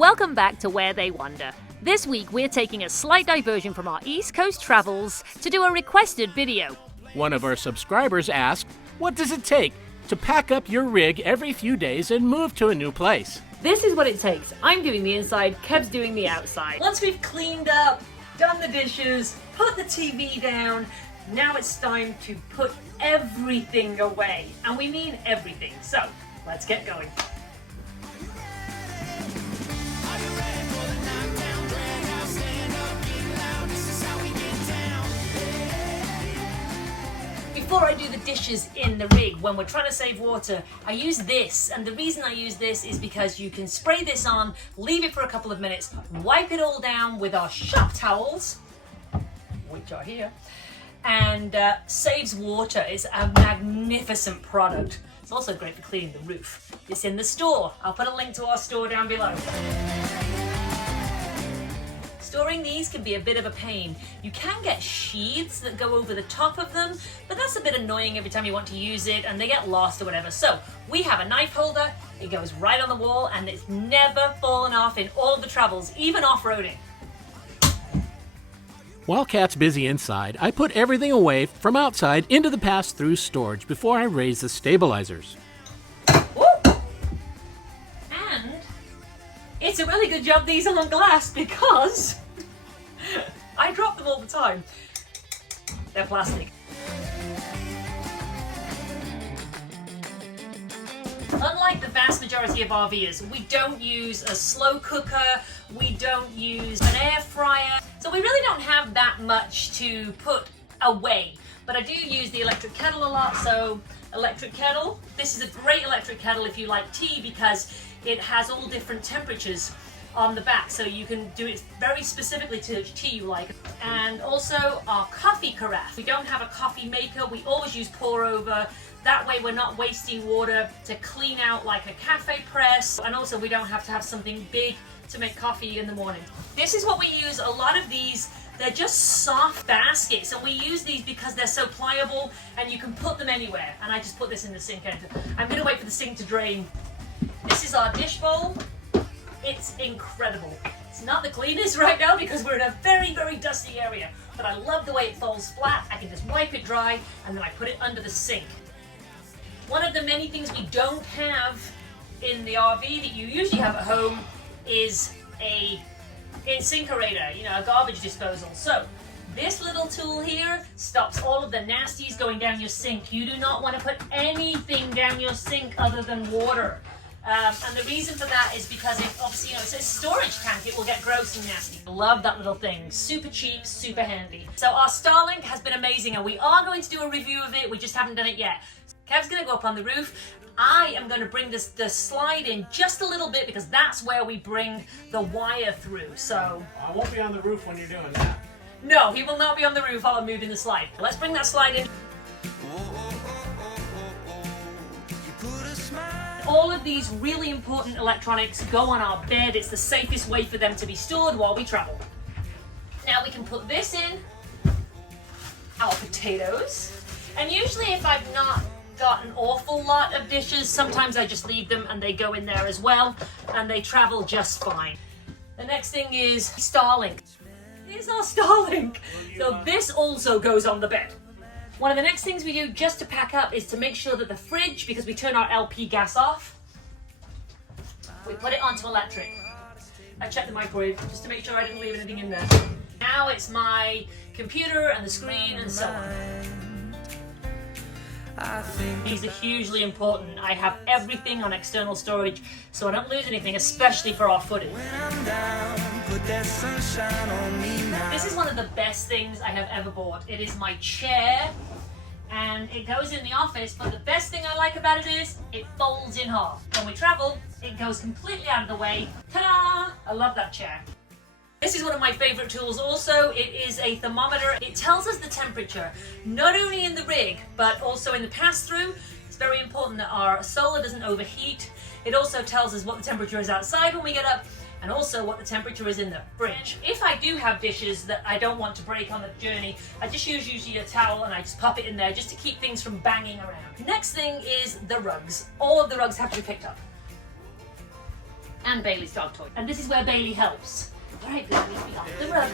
Welcome back to Where They Wander. This week we're taking a slight diversion from our East Coast travels to do a requested video. One of our subscribers asked, what does it take to pack up your rig every few days and move to a new place? This is what it takes. I'm doing the inside, Kev's doing the outside. Once we've cleaned up, done the dishes, put the TV down, now it's time to put everything away. And we mean everything. So, let's get going. Before I do the dishes in the rig, when we're trying to save water, I use this. And the reason I use this is because you can spray this on, leave it for a couple of minutes, wipe it all down with our shop towels, which are here, and saves water. It's a magnificent product. It's also great for cleaning the roof. It's in the store. I'll put a link to our store down below. Storing these can be a bit of a pain. You can get sheaths that go over the top of them, but that's a bit annoying every time you want to use it and they get lost or whatever. So we have a knife holder, it goes right on the wall and it's never fallen off in all of the travels, even off-roading. While Kat's busy inside, I put everything away from outside into the pass-through storage before I raise the stabilizers. Woo! And it's a really good job these are on glass because I drop them all the time. They're plastic. Unlike the vast majority of RVers, we don't use a slow cooker, we don't use an air fryer, so we really don't have that much to put away. But I do use the electric kettle a lot, so electric kettle. This is a great electric kettle if you like tea because it has all different temperatures on the back, so you can do it very specifically to which tea you like. And also our coffee carafe. We don't have a coffee maker, we always use pour over. That way we're not wasting water to clean out like a cafe press, and also we don't have to have something big to make coffee in the morning. This is what we use. A lot of these, they're just soft baskets, and we use these because they're so pliable and you can put them anywhere. And I just put this in the sink. I'm gonna wait for the sink to drain. This is our dish bowl. It's incredible. It's not the cleanest right now because we're in a very, very dusty area, but I love the way it falls flat. I can just wipe it dry and then I put it under the sink. One of the many things we don't have in the RV that you usually have at home is a incinerator, a garbage disposal. So this little tool here stops all of the nasties going down your sink. You do not want to put anything down your sink other than water. And the reason for that is because obviously, it's a storage tank, it will get gross and nasty. I love that little thing. Super cheap, super handy. So our Starlink has been amazing and we are going to do a review of it. We just haven't done it yet. Kev's going to go up on the roof. I am going to bring the slide in just a little bit because that's where we bring the wire through. So I won't be on the roof when you're doing that. No, he will not be on the roof while I'm moving the slide. Let's bring that slide in. All of these really important electronics go on our bed. It's the safest way for them to be stored while we travel. Now we can put this in, our potatoes. And usually if I've not got an awful lot of dishes, sometimes I just leave them and they go in there as well and they travel just fine. The next thing is Starlink. Here's our Starlink. So this also goes on the bed. One of the next things we do just to pack up is to make sure that the fridge, because we turn our LP gas off, we put it onto electric. I checked the microwave just to make sure I didn't leave anything in there. Now it's my computer and the screen and so on. These are hugely important. I have everything on external storage so I don't lose anything, especially for our footage. This is one of the best things I have ever bought. It is my chair and it goes in the office, but the best thing I like about it is it folds in half. When we travel, it goes completely out of the way. Ta-da! I love that chair. This is one of my favorite tools also. It is a thermometer. It tells us the temperature, not only in the rig, but also in the pass-through. It's very important that our solar doesn't overheat. It also tells us what the temperature is outside when we get up, and also what the temperature is in the fridge. If I do have dishes that I don't want to break on the journey, I just use usually a towel and I just pop it in there just to keep things from banging around. Next thing is the rugs. All of the rugs have to be picked up. and Bailey's dog toy. And this is where Bailey helps. All right, Bailey, be off the road.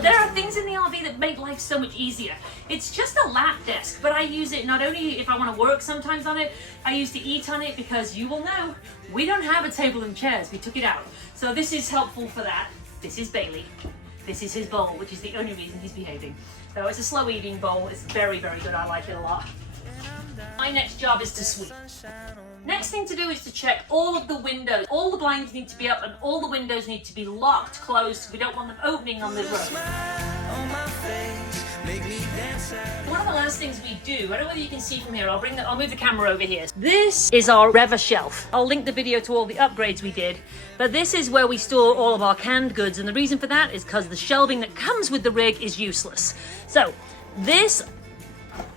There are things in the RV that make life so much easier. It's just a lap desk, but I use it not only if I want to work sometimes on it, I used to eat on it because you will know, we don't have a table and chairs, we took it out. So this is helpful for that. This is Bailey. This is his bowl, which is the only reason he's behaving. So it's a slow eating bowl, it's very, very good, I like it a lot. My next job is to sweep. Next thing to do is to check all of the windows. All the blinds need to be up and all the windows need to be locked, closed. We don't want them opening on the road. One of the last things we do, I don't know whether you can see from here, I'll move the camera over here. This is our Reva shelf. I'll link the video to all the upgrades we did, but this is where we store all of our canned goods, and the reason for that is because the shelving that comes with the rig is useless. So this,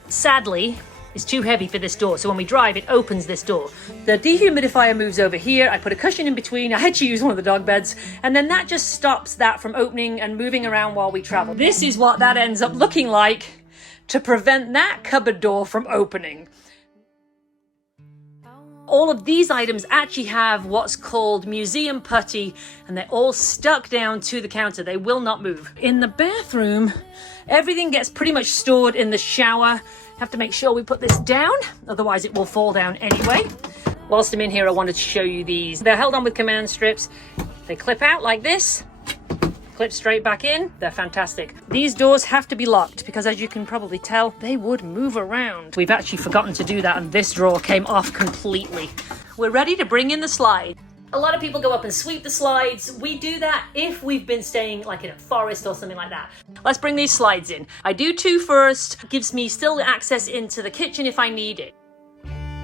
sadly, is too heavy for this door, so when we drive it opens this door. The dehumidifier moves over here, I put a cushion in between, I had to use one of the dog beds, and then that just stops that from opening and moving around while we travel. This is what that ends up looking like to prevent that cupboard door from opening. All of these items actually have what's called museum putty, and they're all stuck down to the counter. They will not move. In the bathroom, everything gets pretty much stored in the shower. Have to make sure we put this down, otherwise it will fall down anyway. Whilst I'm in here, I wanted to show you these. They're held on with command strips. They clip out like this, clip straight back in. They're fantastic. These doors have to be locked because, as you can probably tell, they would move around. We've actually forgotten to do that, and this drawer came off completely. We're ready to bring in the slide. A lot of people go up and sweep the slides. We do that if we've been staying like in a forest or something like that. Let's bring these slides in. I do 2 first. Gives me still access into the kitchen if I need it.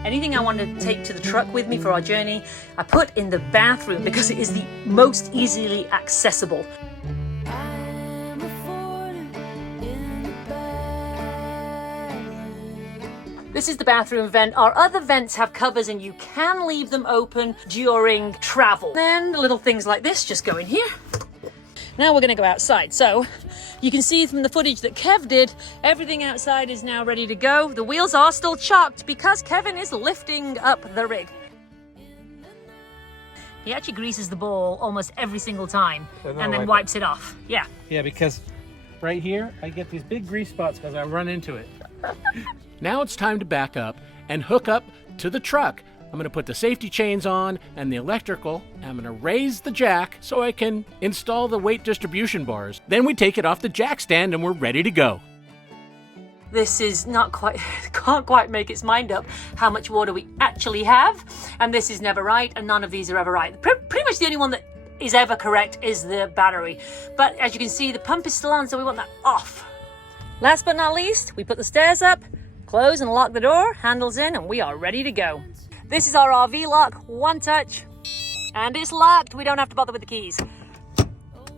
Anything I want to take to the truck with me for our journey, I put in the bathroom because it is the most easily accessible. This is the bathroom vent. Our other vents have covers and you can leave them open during travel. Then little things like this just go in here. Now we're gonna go outside. So you can see from the footage that Kev did, everything outside is now ready to go. The wheels are still chocked because Kevin is lifting up the rig. He actually greases the ball almost every single time and then wipes it off. Yeah. Yeah, because right here, I get these big grease spots because I run into it. Now it's time to back up and hook up to the truck. I'm going to put the safety chains on and the electrical. I'm going to raise the jack so I can install the weight distribution bars. Then we take it off the jack stand and we're ready to go. This is not quite, can't quite make its mind up how much water we actually have. And this is never right, and none of these are ever right. Pretty much the only one that is ever correct is the battery. But as you can see, the pump is still on, so we want that off. Last but not least, we put the stairs up, close and lock the door, handles in, and we are ready to go. This is our RV lock, one touch, and it's locked. We don't have to bother with the keys.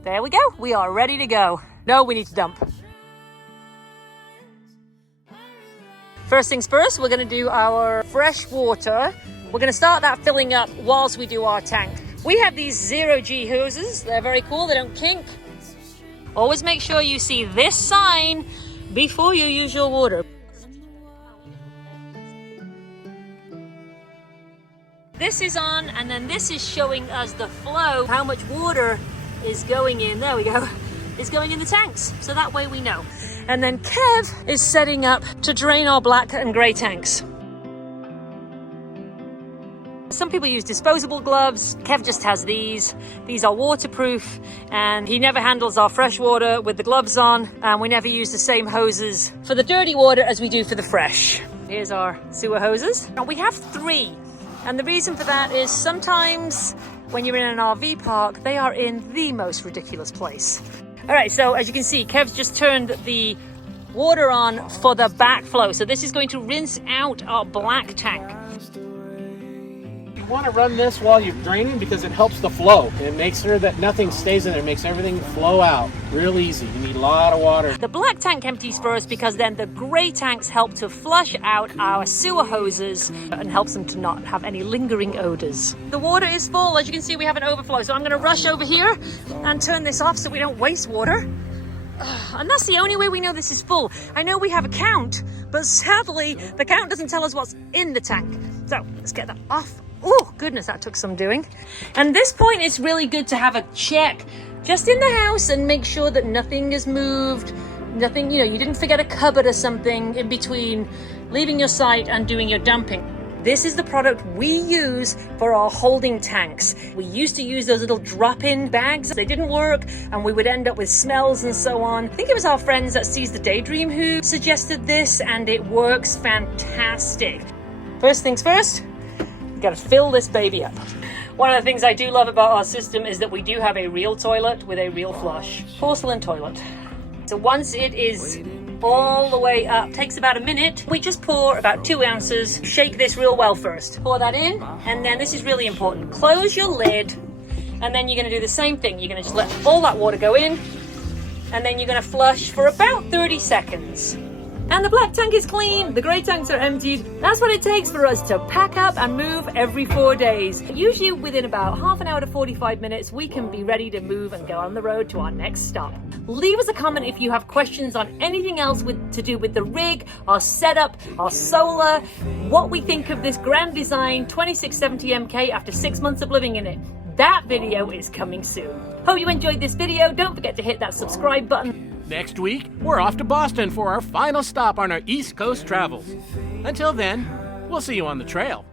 There we go, we are ready to go. No, we need to dump. First things first, we're gonna do our fresh water. We're gonna start that filling up whilst we do our tank. We have these 0G hoses. They're very cool, they don't kink. Always make sure you see this sign before you use your water. This is on, and then this is showing us the flow, how much water is going in, there we go, is going in the tanks. So that way we know. And then Kev is setting up to drain our black and gray tanks. Some people use disposable gloves. Kev just has these. These are waterproof, and he never handles our fresh water with the gloves on, and we never use the same hoses for the dirty water as we do for the fresh. Here's our sewer hoses. And we have 3. And the reason for that is sometimes when you're in an RV park, they are in the most ridiculous place. All right, so as you can see, Kev's just turned the water on for the backflow. So this is going to rinse out our black tank. You want to run this while you're draining because it helps the flow. It makes sure that nothing stays in there. It makes everything flow out real easy. You need a lot of water. The black tank empties first because then the gray tanks help to flush out our sewer hoses and helps them to not have any lingering odors. The water is full. As you can see, we have an overflow. So I'm going to rush over here and turn this off so we don't waste water. And that's the only way we know this is full. I know we have a count, but sadly, the count doesn't tell us what's in the tank. So let's get that off. Oh, goodness, that took some doing. And this point, it's really good to have a check just in the house and make sure that nothing has moved. Nothing, you know, you didn't forget a cupboard or something in between leaving your site and doing your dumping. This is the product we use for our holding tanks. We used to use those little drop-in bags. They didn't work and we would end up with smells and so on. I think it was our friends at Seize the Daydream who suggested this, and it works fantastic. First things first, you gotta fill this baby up. One of the things I do love about our system is that we do have a real toilet with a real flush. Porcelain toilet. So once it is all the way up, takes about a minute, we just pour about 2 ounces. Shake this real well first. Pour that in, and then this is really important. Close your lid, and then you're gonna do the same thing. You're gonna just let all that water go in, and then you're gonna flush for about 30 seconds. And the black tank is clean, the grey tanks are emptied. That's what it takes for us to pack up and move every 4 days. Usually within about half an hour to 45 minutes, we can be ready to move and go on the road to our next stop. Leave us a comment if you have questions on anything else to do with the rig, our setup, our solar, what we think of this Grand Design 2670 MK after 6 months of living in it. That video is coming soon. Hope you enjoyed this video. Don't forget to hit that subscribe button. Next week, we're off to Boston for our final stop on our East Coast travels. Until then, we'll see you on the trail.